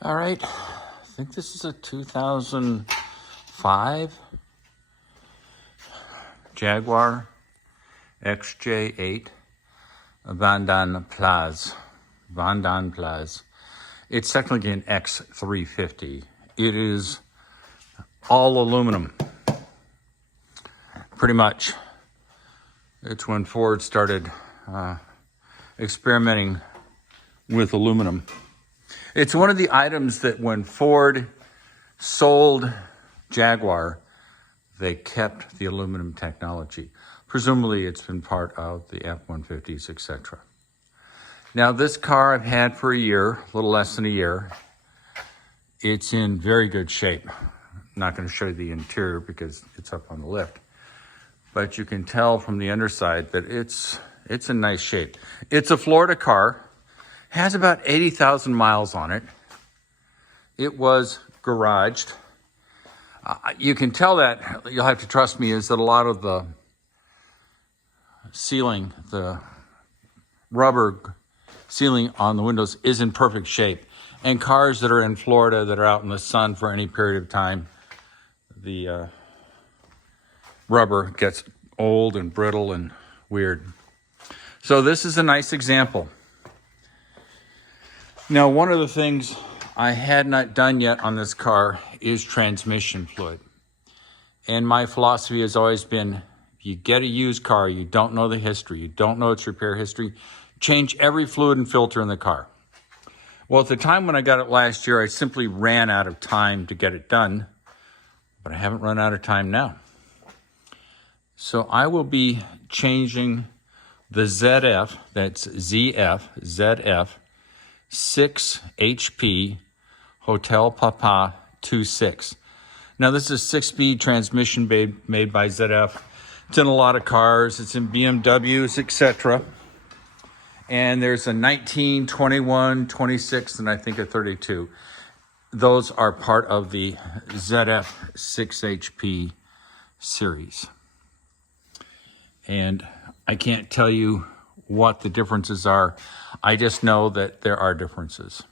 All right, I think this is a 2005 Jaguar XJ8 Van Dan Plaz. It's technically an X350. It is all aluminum, pretty much. It's when Ford started experimenting with aluminum. It's one of the items that when Ford sold Jaguar, they kept the aluminum technology. Presumably it's been part of the F-150s, etc. Now this car I've had for a year, a little less than a year. It's in very good shape. I'm not going to show you the interior because it's up on the lift. But you can tell from the underside that it's in nice shape. It's a Florida car. Has about 80,000 miles on it. It was garaged. You can tell that, you'll have to trust me, is that a lot of the sealing, the rubber sealing on the windows is in perfect shape. And cars that are in Florida that are out in the sun for any period of time, the rubber gets old and brittle and weird. So this is a nice example. Now, one of the things I had not done yet on this car is transmission fluid. And my philosophy has always been, you get a used car, you don't know the history, you don't know its repair history, change every fluid and filter in the car. Well, at the time when I got it last year, I simply ran out of time to get it done, but I haven't run out of time now. So I will be changing the ZF, that's ZF 6 HP Hotel Papa 26. Now this is a 6-speed transmission made by ZF. It's in a lot of cars. It's in BMWs, etc. And there's a 19, 21, 26, and I think a 32. Those are part of the ZF 6 HP series. And I can't tell you what the differences are. I just know that there are differences.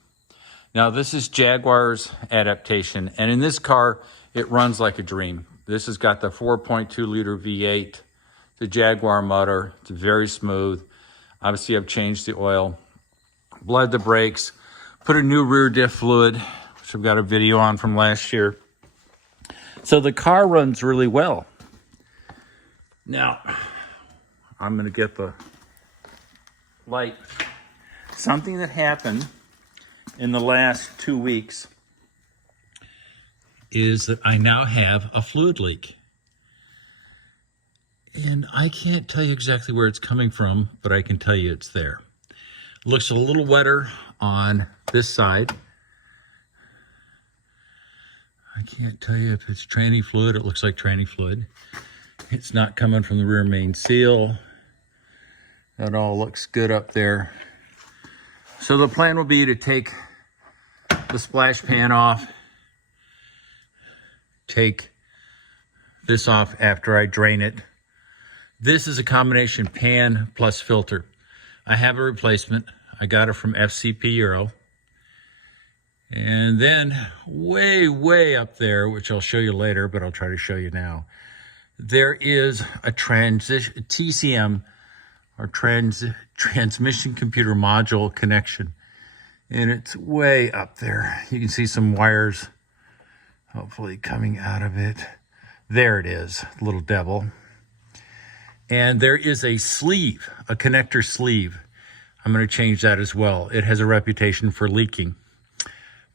Now this is Jaguar's adaptation, and in this car it runs like a dream. This has got the 4.2 liter V8, the Jaguar motor. It's very smooth. Obviously I've changed the oil, bled the brakes, put a new rear diff fluid, which I've got a video on from last year. So the car runs really well. Now I'm going to get the light. Something that happened in the last 2 weeks is that I now have a fluid leak. And I can't tell you exactly where it's coming from, but I can tell you it's there. It looks a little wetter on this side. I can't tell you if it's tranny fluid. It looks like tranny fluid. It's not coming from the rear main seal. That all looks good up there. So the plan will be to take the splash pan off, take this off after I drain it. This is a combination pan plus filter. I have a replacement. I got it from FCP Euro. And then way up there, which I'll show you later, but I'll try to show you now, there is a TCM, or transmission computer module connection. And it's way up there. You can see some wires hopefully coming out of it. There it is, little devil. And there is a sleeve, a connector sleeve. I'm going to change that as well. It has a reputation for leaking.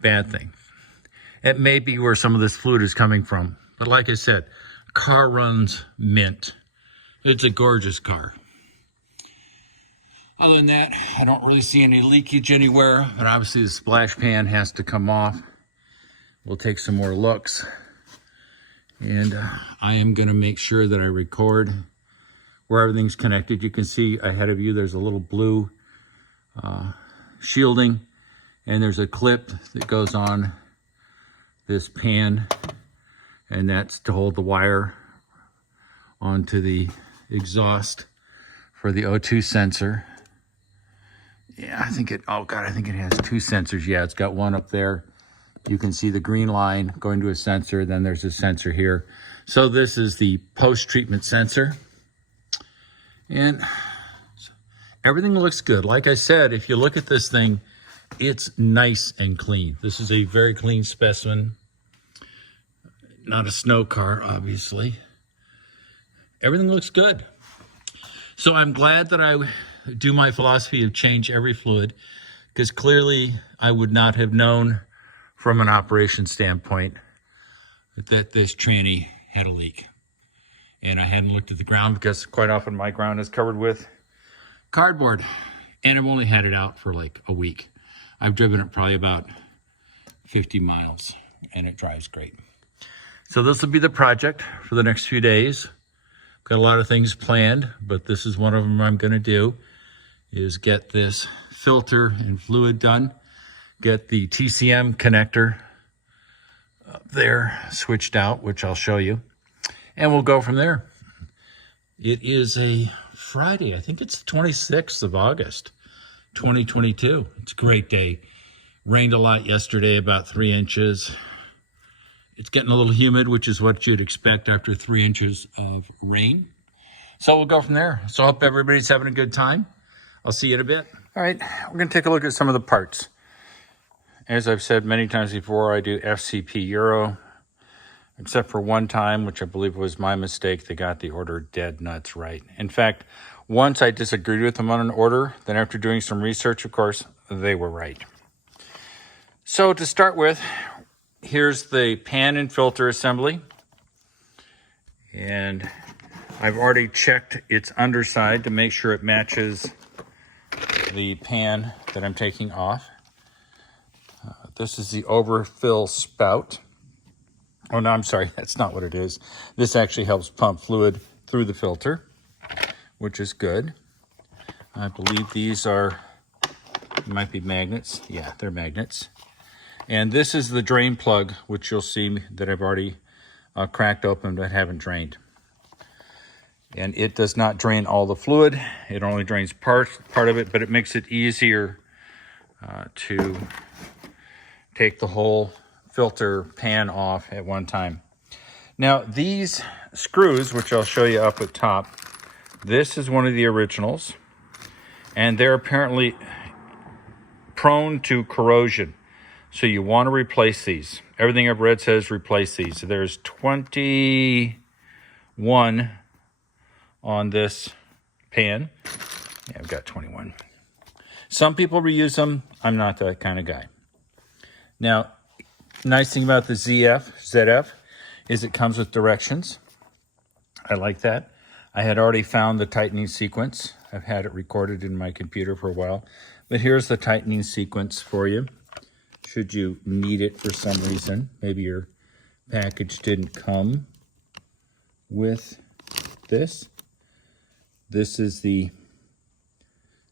Bad thing. It may be where some of this fluid is coming from. But like I said, car runs mint. It's a gorgeous car. Other than that, I don't really see any leakage anywhere, but obviously the splash pan has to come off. We'll take some more looks. And I am gonna make sure that I record where everything's connected. You can see ahead of you, there's a little blue shielding, and there's a clip that goes on this pan, and that's to hold the wire onto the exhaust for the O2 sensor. Yeah, I think it, oh God, I think it has two sensors. Yeah, it's got one up there You can see the green line going to a sensor, then there's a sensor here. So this is the post-treatment sensor. And everything looks good. Like I said, if you look at this thing, it's nice and clean. This is a very clean specimen. Not a snow car, obviously. Everything looks good. So I'm glad that I do my philosophy of change every fluid, because clearly I would not have known from an operation standpoint that this tranny had a leak. And I hadn't looked at the ground because quite often my ground is covered with cardboard. And I've only had it out for like a week. I've driven it probably about 50 miles and it drives great. So this will be the project for the next few days. Got a lot of things planned, but this is one of them I'm going to do, is get this filter and fluid done, get the TCM connector up there switched out, which I'll show you, and we'll go from there. It is a Friday. I think it's the 26th of August, 2022. It's a great day. Rained a lot yesterday, about 3 inches. It's getting a little humid, which is what you'd expect after 3 inches of rain. So we'll go from there. So I hope everybody's having a good time. I'll see you in a bit. All right, we're going to take a look at some of the parts. As I've said many times before, I do FCP Euro, except for one time, which I believe was my mistake. They got the order dead nuts right. In fact, once I disagreed with them on an order, then after doing some research, of course, they were right. So to start with, here's the pan and filter assembly. And I've already checked its underside to make sure it matches the pan that I'm taking off. This is the overfill spout. Oh, no, I'm sorry. That's not what it is. This actually helps pump fluid through the filter, which is good. I believe these might be magnets. Yeah, they're magnets. And this is the drain plug, which you'll see that I've already cracked open but haven't drained. And it does not drain all the fluid. It only drains part of it, but it makes it easier to take the whole filter pan off at one time. Now these screws, which I'll show you up at top, this is one of the originals, and they're apparently prone to corrosion. So you want to replace these. Everything I've read says replace these. So there's 21 on this pan. Yeah, I've got 21. Some people reuse them. I'm not that kind of guy. Now, nice thing about the ZF is it comes with directions. I like that. I had already found the tightening sequence. I've had it recorded in my computer for a while. But here's the tightening sequence for you, should you need it for some reason. Maybe your package didn't come with this. This is the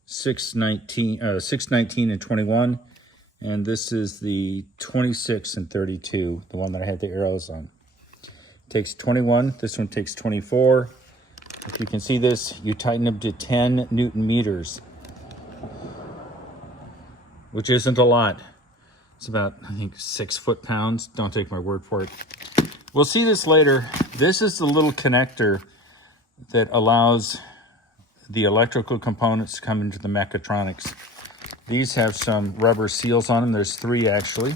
619 and 21, and this is the 26 and 32, the one that I had the arrows on. It takes 21. This one takes 24. If you can see this, you tighten them to 10 Newton meters, which isn't a lot. It's about, I think, 6 foot-pounds. Don't take my word for it. We'll see this later. This is the little connector that allows the electrical components to come into the mechatronics. These have some rubber seals on them. There's 3 actually.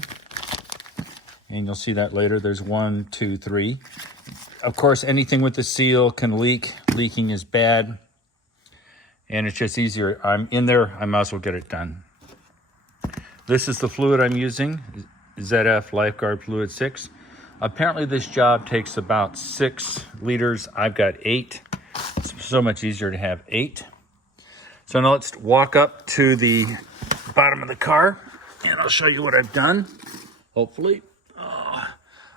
And you'll see that later. There's 1, 2, 3. Of course, anything with the seal can leak. Leaking is bad. And it's just easier. I'm in there, I might as well get it done. This is the fluid I'm using, ZF Lifeguard Fluid 6. Apparently this job takes about 6 liters. I've got 8. It's so much easier to have 8. So now let's walk up to the bottom of the car and I'll show you what I've done, hopefully.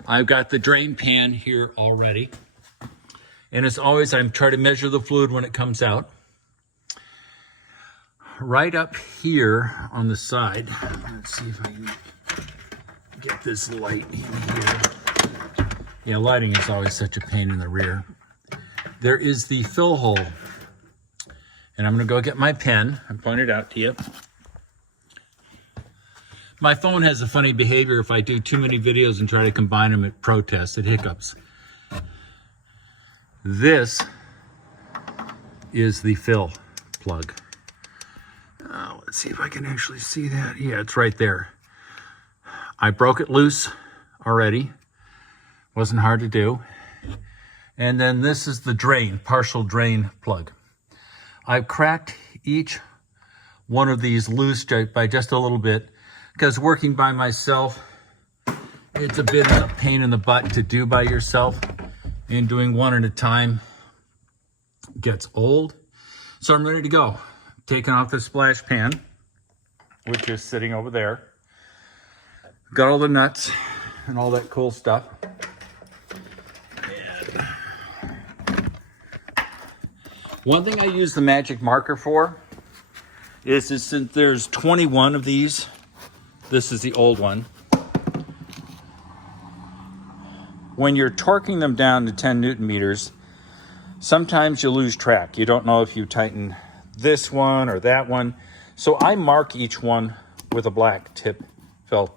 I've got the drain pan here already. And as always, I'm trying to measure the fluid when it comes out. Right up here on the side, let's see if I can get this light in here. Yeah, lighting is always such a pain in the rear. There is the fill hole. And I'm gonna go get my pen and point it out to you. My phone has a funny behavior. If I do too many videos and try to combine them, it protests, it hiccups. This is the fill plug. Let's see if I can actually see that. Yeah, it's right there. I broke it loose already. Wasn't hard to do. And then this is the drain, partial drain plug. I've cracked each one of these loose by just a little bit, because working by myself, it's a bit of a pain in the butt to do by yourself, and doing one at a time gets old. So I'm ready to go. Taking off the splash pan, which is sitting over there. Got all the nuts and all that cool stuff. And one thing I use the magic marker for is since there's 21 of these, this is the old one. When you're torquing them down to 10 Newton meters, sometimes you lose track. You don't know if you tighten this one or that one. So I mark each one with a black tip felt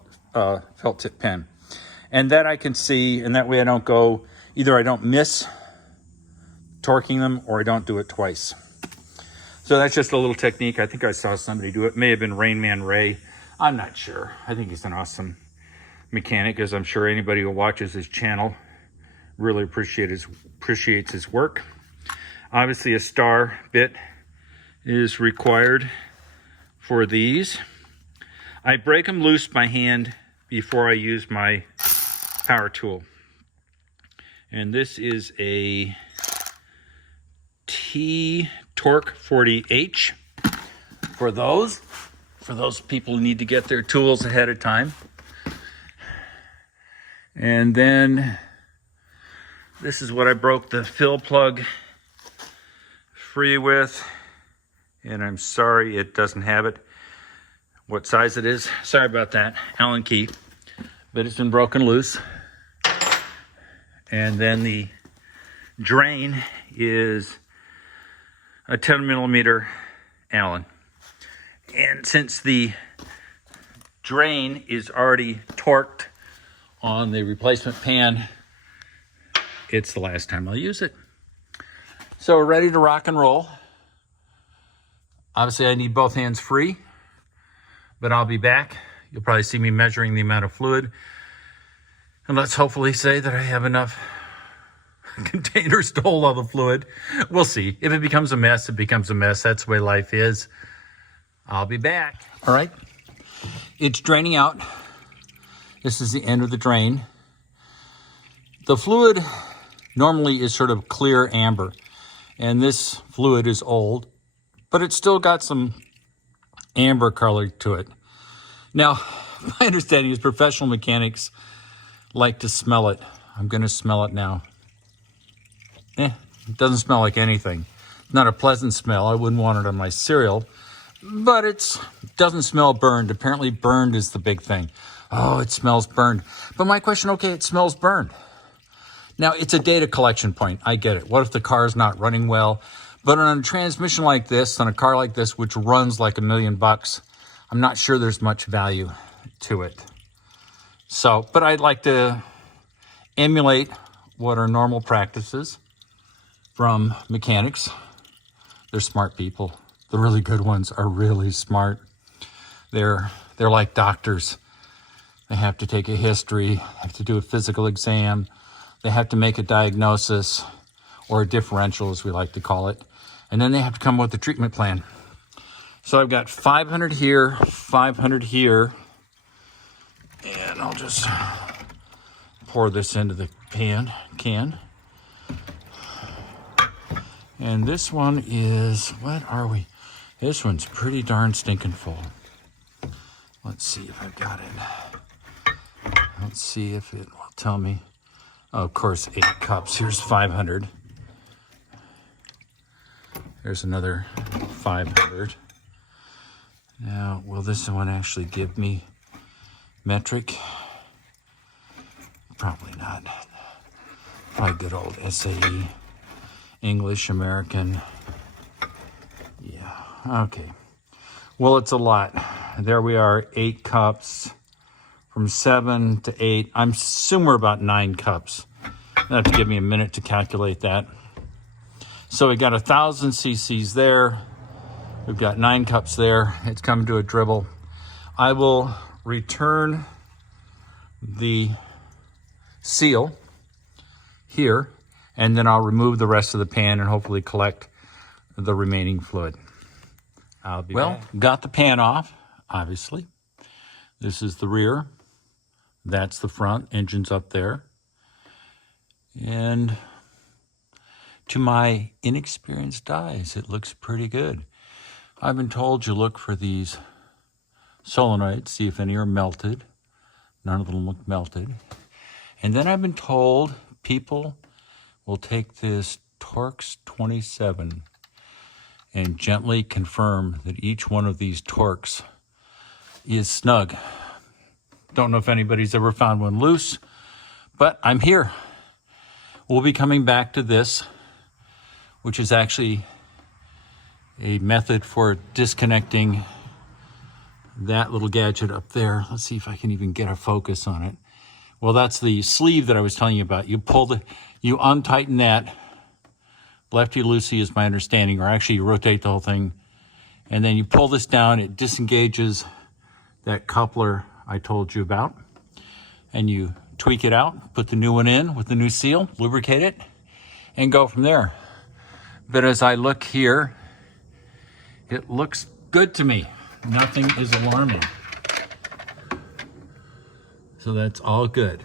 tip pen. And that I can see, and that way I don't go, either I don't miss torquing them or I don't do it twice. So that's just a little technique. I think I saw somebody do it. May have been Rain Man Ray. I'm not sure. I think he's an awesome mechanic, as I'm sure anybody who watches his channel really appreciates his work. Obviously a star bit is required for these. I break them loose by hand before I use my power tool. And this is a T-Torque 40H for those people who need to get their tools ahead of time. And then this is what I broke the fill plug free with. And I'm sorry it doesn't have it, what size it is. Sorry about that, Allen key. But it's been broken loose. And then the drain is a 10 millimeter Allen. And since the drain is already torqued on the replacement pan, it's the last time I'll use it. So we're ready to rock and roll. Obviously I need both hands free, but I'll be back. You'll probably see me measuring the amount of fluid. And let's hopefully say that I have enough containers to hold all the fluid. We'll see. If it becomes a mess, it becomes a mess. That's the way life is. I'll be back. All right. It's draining out. This is the end of the drain. The fluid normally is sort of clear amber, and this fluid is old, but it's still got some amber color to it. Now, my understanding is professional mechanics like to smell it. I'm going to smell it now. It doesn't smell like anything. Not a pleasant smell. I wouldn't want it on my cereal, but it doesn't smell burned. Apparently burned is the big thing. Oh, it smells burned. But my question, okay, it smells burned. Now, it's a data collection point. I get it. What if the car is not running well? But on a transmission like this, on a car like this, which runs like $1 million, I'm not sure there's much value to it. So, but I'd like to emulate what are normal practices from mechanics. They're smart people. The really good ones are really smart. They're like doctors. They have to take a history, have to do a physical exam. They have to make a diagnosis, or a differential as we like to call it. And then they have to come up with a treatment plan. So I've got 500 here, 500 here. And I'll just pour this into the can. And this one is, what are we? This one's pretty darn stinking full. Let's see if I've got it. Let's see if it will tell me. Oh, of course, 8 cups. Here's 500. There's another 500. Now, will this one actually give me metric? Probably not. Probably good old SAE. English, American. Yeah, okay. Well, it's a lot. there we are, 8 cups. From 7 to 8. I'm assuming we're about 9 cups. You have to give me a minute to calculate that. So we got 1,000 cc's there. We've got 9 cups there. It's coming to a dribble. I will return the seal here, and then I'll remove the rest of the pan and hopefully collect the remaining fluid. I'll be back. Got the pan off, obviously. This is the rear. That's the front. Engine's up there. And to my inexperienced eyes, it looks pretty good. I've been told you look for these solenoids, see if any are melted. None of them look melted. And then I've been told people will take this Torx 27 and gently confirm that each one of these Torx is snug. Don't know if anybody's ever found one loose, but I'm here. We'll be coming back to this, which is actually a method for disconnecting that little gadget up there. Let's see if I can even get a focus on it. Well, that's the sleeve that I was telling you about. You untighten that, lefty-loosey is my understanding, or actually you rotate the whole thing, and then you pull this down, it disengages that coupler I told you about, and you tweak it out, put the new one in with the new seal, lubricate it, and go from there. But as I look here, it looks good to me. Nothing is alarming. So that's all good.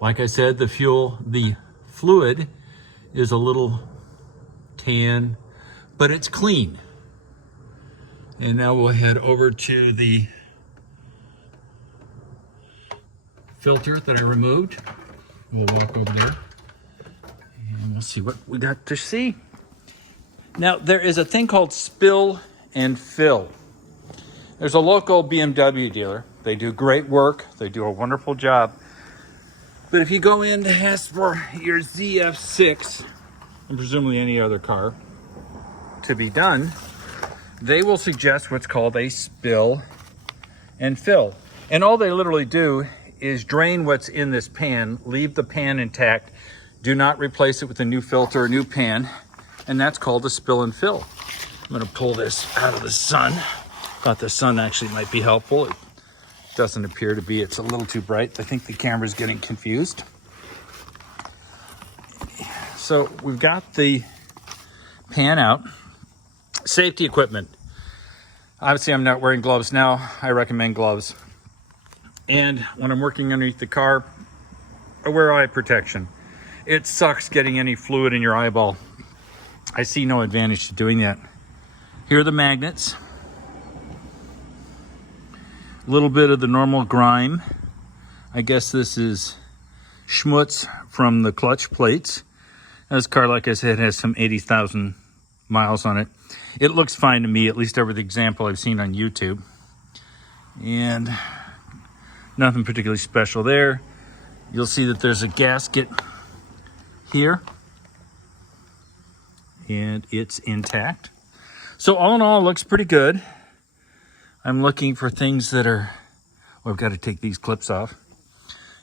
Like I said, the fluid is a little tan, but it's clean. And now we'll head over to the filter that I removed. We'll walk over there and we'll see what we got to see. Now, there is a thing called spill and fill. There's a local BMW dealer. They do great work. They do a wonderful job. But if you go in to ask for your ZF6, and presumably any other car, to be done, they will suggest what's called a spill and fill. And all they literally do is drain what's in this pan, leave the pan intact, do not replace it with a new filter or new pan, and that's called a spill and fill. I'm gonna pull this out of the sun. Thought the sun actually might be helpful. It doesn't appear to be. It's a little too bright. I think the camera's getting confused. So we've got the pan out. Safety equipment. Obviously I'm not wearing gloves now. I recommend gloves. And when I'm working underneath the car, I wear eye protection. It sucks getting any fluid in your eyeball. I see no advantage to doing that. Here are the magnets. A little bit of the normal grime. I guess this is schmutz from the clutch plates. This car, like I said, has some 80,000 miles on it. It looks fine to me, at least over the example I've seen on YouTube. And nothing particularly special there. You'll see that there's a gasket here, and it's intact. So all in all, it looks pretty good. I'm looking for things that are, well, I've got to take these clips off.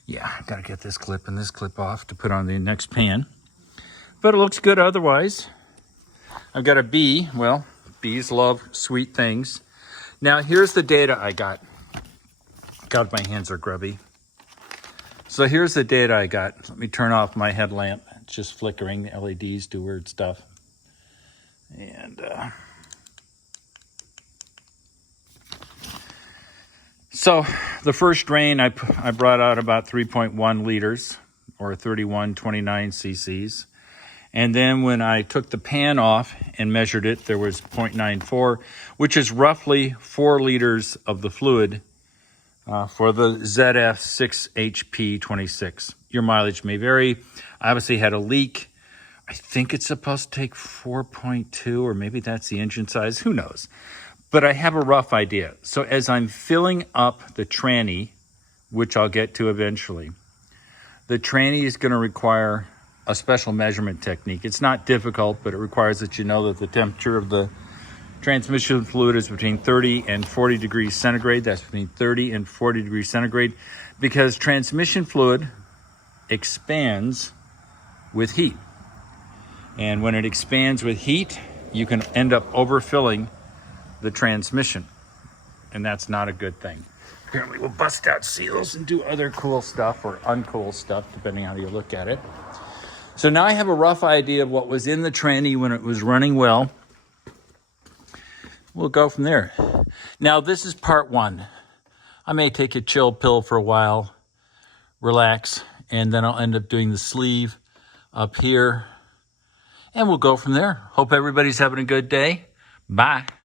Yeah, I've got to get this clip and this clip off to put on the next pan. But it looks good otherwise. I've got a bee. Well, bees love sweet things. Now, here's the data I got. God, my hands are grubby. So here's the data I got. Let me turn off my headlamp. It's just flickering. The LEDs do weird stuff. And so the first drain, I brought out about 3.1 liters or 3129 cc's. And then when I took the pan off and measured it, there was 0.94, which is roughly 4 liters of the fluid for the ZF6HP26. Your mileage may vary. I obviously had a leak. I think it's supposed to take 4.2, or maybe that's the engine size. Who knows? But I have a rough idea. So as I'm filling up the tranny, which I'll get to eventually, the tranny is going to require a special measurement technique. It's not difficult, but it requires that you know that the temperature of the Transmission fluid is between 30 and 40 degrees centigrade. That's between 30 and 40 degrees centigrade because transmission fluid expands with heat. And when it expands with heat, you can end up overfilling the transmission. And that's not a good thing. Apparently we'll bust out seals and do other cool stuff or uncool stuff, depending on how you look at it. So now I have a rough idea of what was in the tranny when it was running well. We'll go from there. Now this is part one. I may take a chill pill for a while, relax, and then I'll end up doing the sleeve up here. And we'll go from there. Hope everybody's having a good day. Bye.